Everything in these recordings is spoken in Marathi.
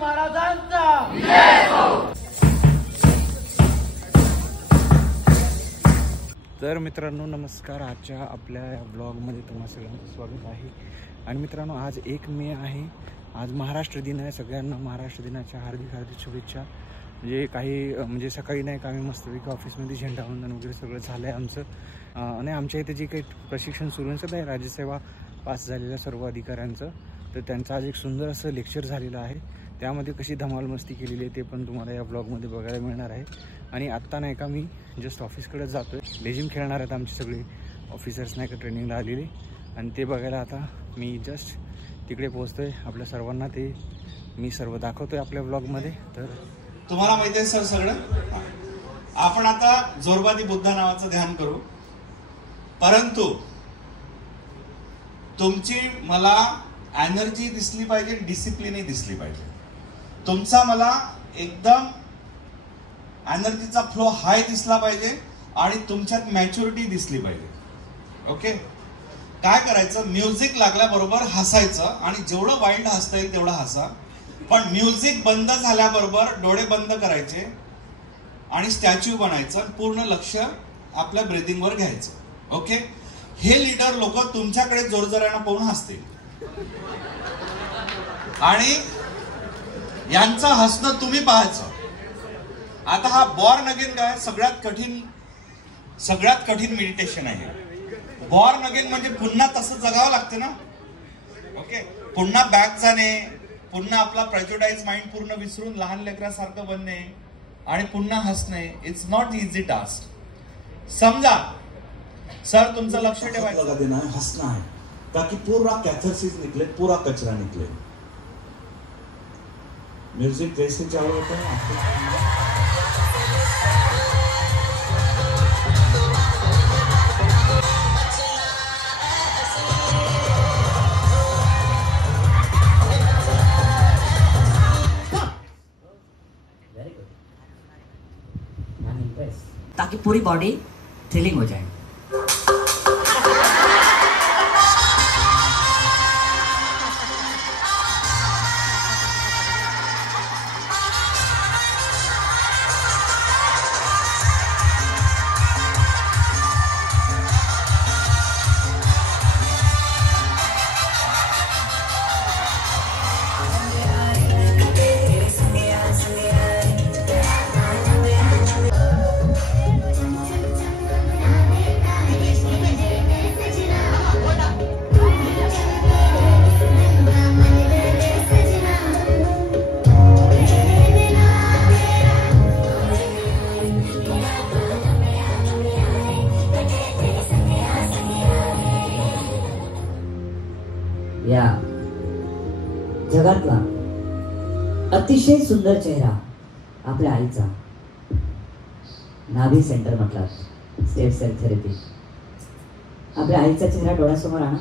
महाराजांचा। तर मित्रांनो नमस्कार, आजच्या आपल्या या ब्लॉगमध्ये तुम्हा सगळ्यांचं स्वागत आहे। आणि मित्रांनो आज 1 मे आहे, आज महाराष्ट्र दिन आहे। सगळ्यांना महाराष्ट्र दिनाच्या हार्दिक हार्दिक शुभेच्छा। म्हणजे सकाळी नाही का आम्ही मस्तपैकी ऑफिसमध्ये झेंडावंदन वगैरे सगळं झालं आहे आमचं। आणि आमच्या इथे जे काही प्रशिक्षण सुरू आहे आहे राज्यसेवा पास झालेल्या सर्व अधिकाऱ्यांचं, तर त्यांचं आज एक सुंदर असं लेक्चर झालेलं आहे। त्यामध्ये कशी धमाल मस्ती केलेली आहे ते पण तुम्हाला या ब्लॉगमध्ये बघायला मिळणार आहे। आणि आत्ता नाही का मी जस्ट ऑफिसकडे जातो आहे, लेझिम खेळणार आहेत आमचे सगळे ऑफिसर्स नाही का ट्रेनिंगला आलेले, आणि ते बघायला आता मी जस्ट तिकडे पोहोचतो आहे। आपल्या सर्वांना ते मी सर्व दाखवतो आहे आपल्या ब्लॉगमध्ये। तर तुम्हाला माहिती आहे सर सगळं, आपण आता जोरबादी बुद्धा नावाचं ध्यान करू, परंतु तुमची मला एनर्जी दिसली पाहिजे, डिसिप्लिनही दिसली पाहिजे। तुमचा मला एकदम एनर्जीचा फ्लो हाय दिसला पाहिजे आणि तुमच्यात मॅच्युरिटी दिसली पाहिजे। ओके, काय करायचं, म्युझिक लागल्याबरोबर हसायचं आणि जेवढं वाईल्ड हसता येईल तेवढं हसा, पण म्युझिक बंद झाल्याबरोबर डोळे बंद करायचे आणि स्टॅच्यू बनायचं, पूर्ण लक्ष आपल्या ब्रीथिंगवर घ्यायचं। ओके, हे लीडर लोक तुमच्याकडे जोरजोरानं पाहून हसतील आणि यांचं हसणं तुम्ही पाहायचं। आता हा बॉर्न अगेन काय सगळ्यात कठीण मेडिटेशन आहे। बॉर्न अगेन म्हणजे पुन्हा तसं जगावं लागते ना। ओके, पुन्हा बॅक जाणे, पुन्हा आपला प्रेज्युडाइज माइंड पूर्ण विसरून लहान लेकरासारखं बनणे आणि पुन्हा हसणे, इट्स नॉट इझी टास्क। समजा सर तुमचं लक्ष ठेवायचं लगा देना है, हंसना है, ताकि पूरा कैथारसिस निकले, पूरा कचरा निकले। म्यूजिक जैसे चालू होता है very good, I am impress, ताकि पूरी बॉडी थ्रिलिंग हो जाए। या जगातला अतिशय सुंदर चेहरा आपल्या आईचा, नाभी सेंटर म्हटलं स्टेप सेल थेरपी। आपल्या आईचा चेहरा डोळ्यासमोर आणा।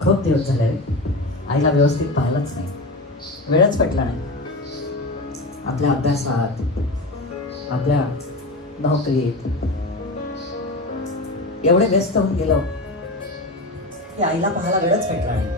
खूप दिवस झाले आईला व्यवस्थित पाहिलंच नाही, वेळच पटला नाही। आपल्या अभ्यासात, आपल्या नोकरीत एवढे व्यस्त होऊन गेलो की आईला पाहायला वेळच भेटला नाही।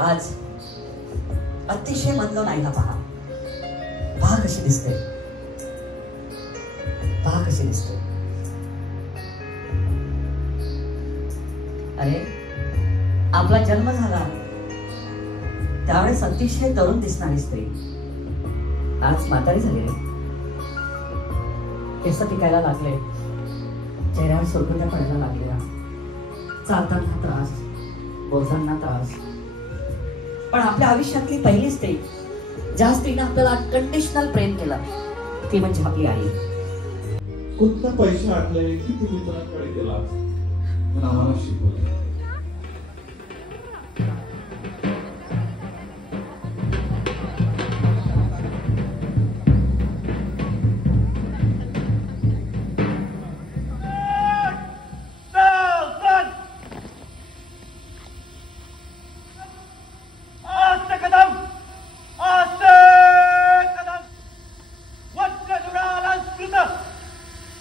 आज अतिशय मन लावून आईला पहा कशी दिसते, पहा कशी दिसते। अरे आपला जन्म झाला त्यावेळेस अतिशय तरुण दिसणारी स्त्री आज म्हातारी झाली रे। केस पिकायला लागले, चेहऱ्यावर सुरकुत्या पडायला लागल्या, चालताना त्रास, बोलताना त्रास। पण आपल्या आयुष्यातली पहिली स्त्री, ज्या स्त्रीने आपल्याला अनकंडिशनल प्रेम केलं, ती म्हणजे आपली आई। कुठले पैसे आटले, किती मित्रांकडे गेला, पण आम्हाला शिकवले।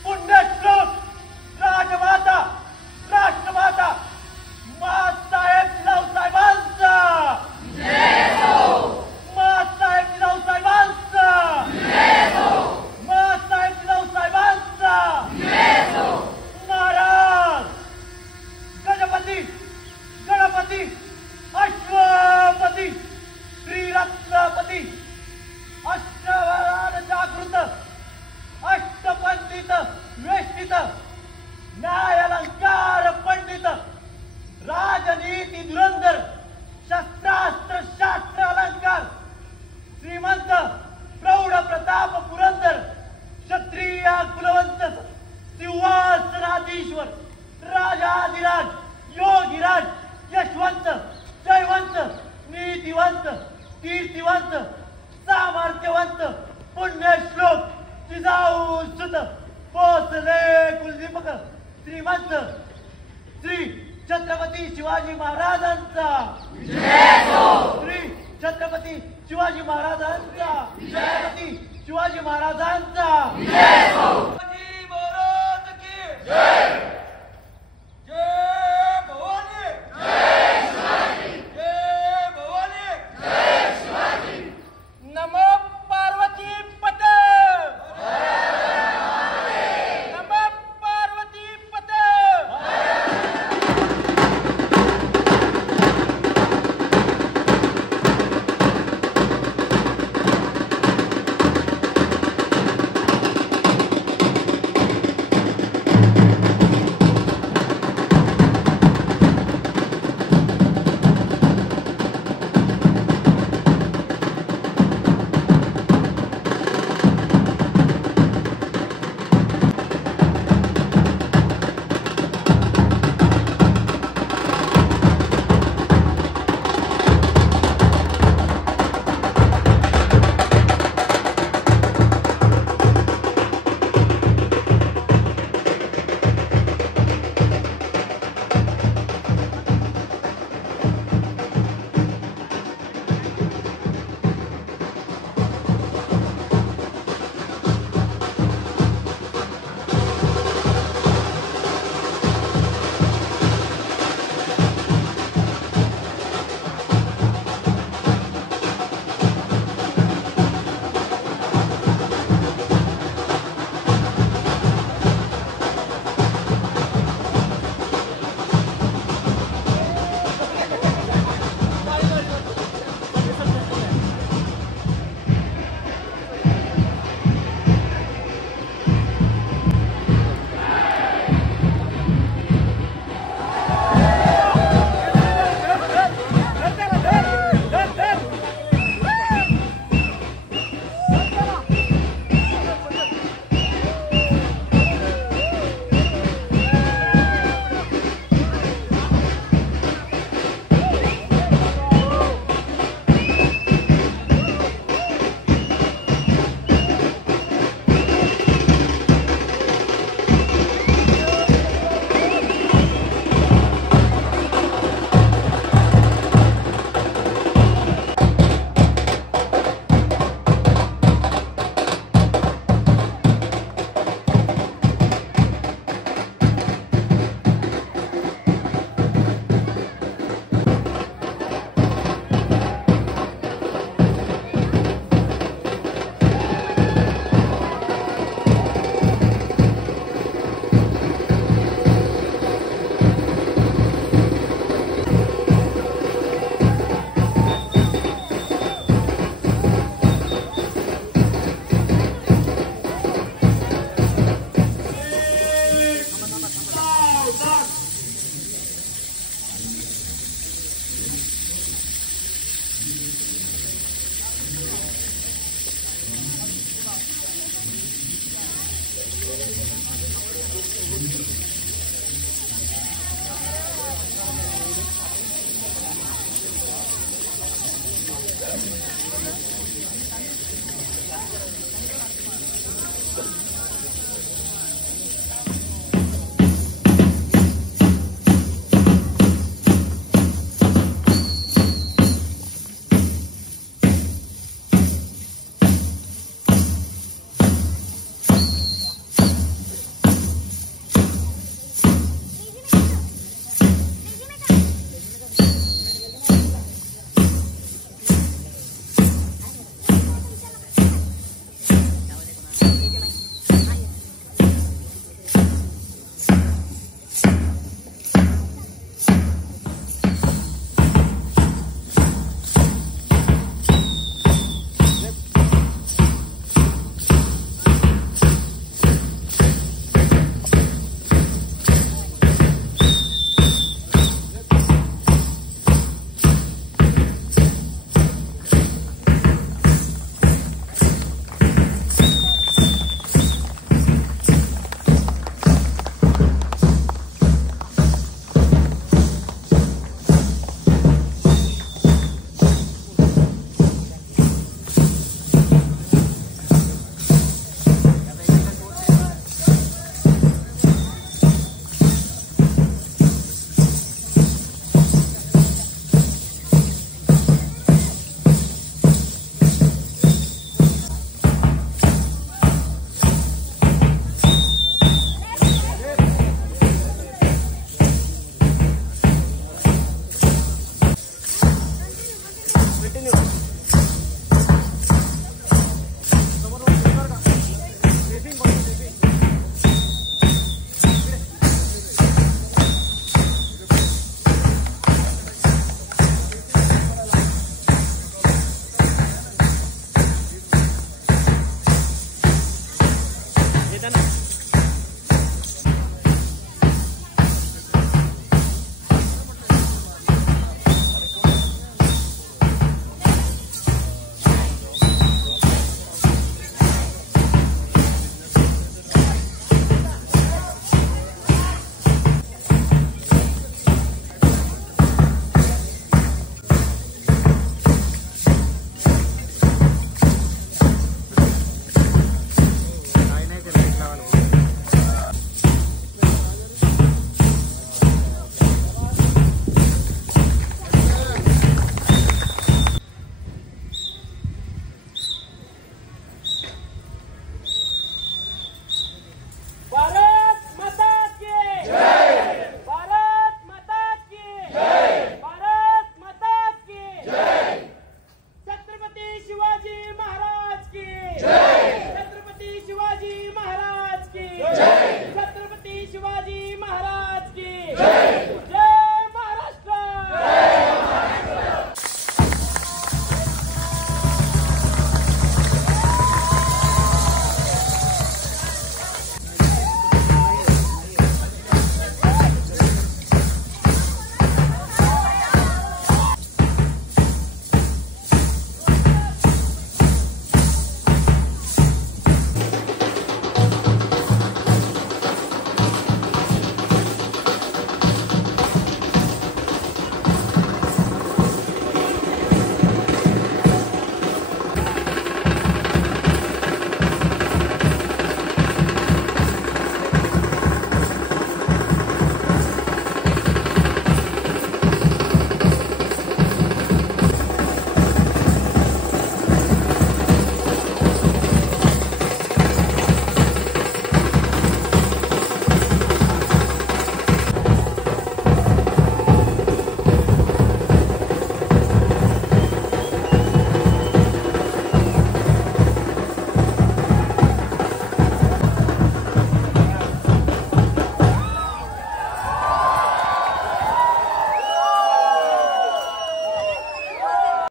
पुण्यश्लोक राजमाता, राष्ट्रमाता सुत पोचले कुलदीपक श्रीमंत श्री छत्रपती शिवाजी महाराजांचा श्री छत्रपती शिवाजी महाराजांचा छत्रपती शिवाजी महाराजांचा शिवाजी महाराज की जय जय भवानी जय शिवाजी जय भवानी जय शिवाजी नमो पार्वती पते नमो पार्वती पते Thank you.